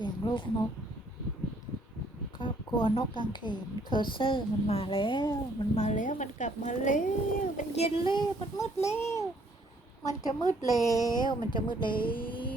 สียงลูกนก ครอบครัวนกกางเขนเคอร์เซอร์มันมาแล้ว มันมาแล้วมันกลับมาแล้ว มันเย็นแล้วมันมืดแล้ว มันจะมืดแล้วมันจะมืดแล้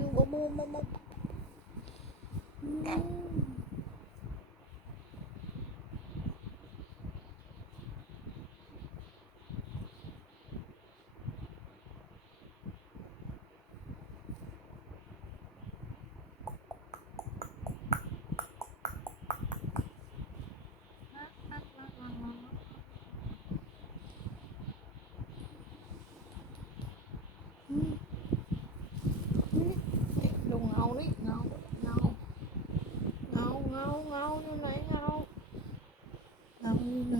วบูบูบูบูอืม อืมอืมนี่ดูเงา นี่เงาเงาเงาเงาเงาอยู่ไหนเงาเงาอยู่ไหน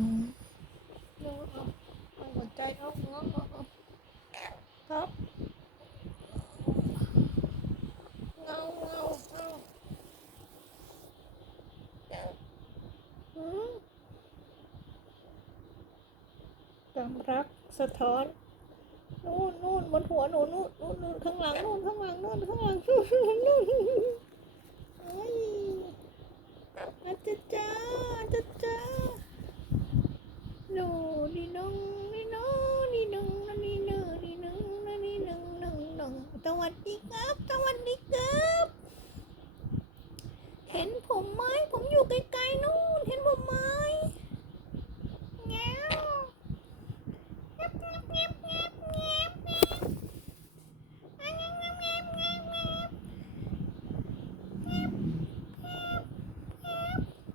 เงาเอาเอาหัวใจเอาเงาเอาเอาครับเงาเงาเงาอืมความรักสะท้อนนู่นนู่น บนหัวหนูนู่นนู่นนู่นข้างหลังนู่นข้างหลังนู่นข้างหลังนู่นนู่นเอ้ยอาจจะจ้าอาจจะจ้าโน่นี่น้องนี่น้องนี่น้องนี่เนอนี่น้องนี่น้องหน้องหน้องสวัสดีครับสวัสดีครับ เห็นผมอยู่ไกลๆนู่นเห็นผมไหมแง้ว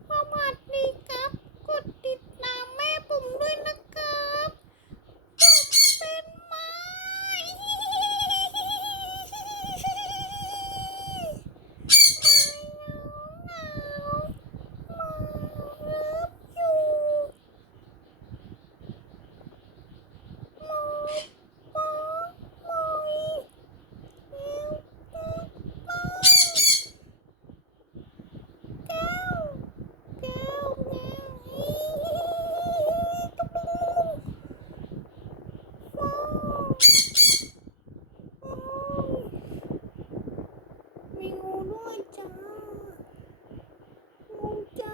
สวัสดีครับ กดติดตามแม่ผมด้วยนะครับผมเป็นไม้หนาวมารับอยู่มองมองมอยเอวมอง แก้วแก้วแก้วอีกระปุกฟองโอ้ยมีงูด้วยจ้า งูจ้า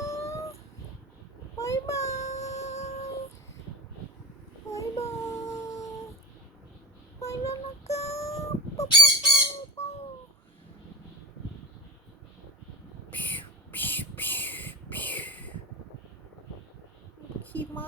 মা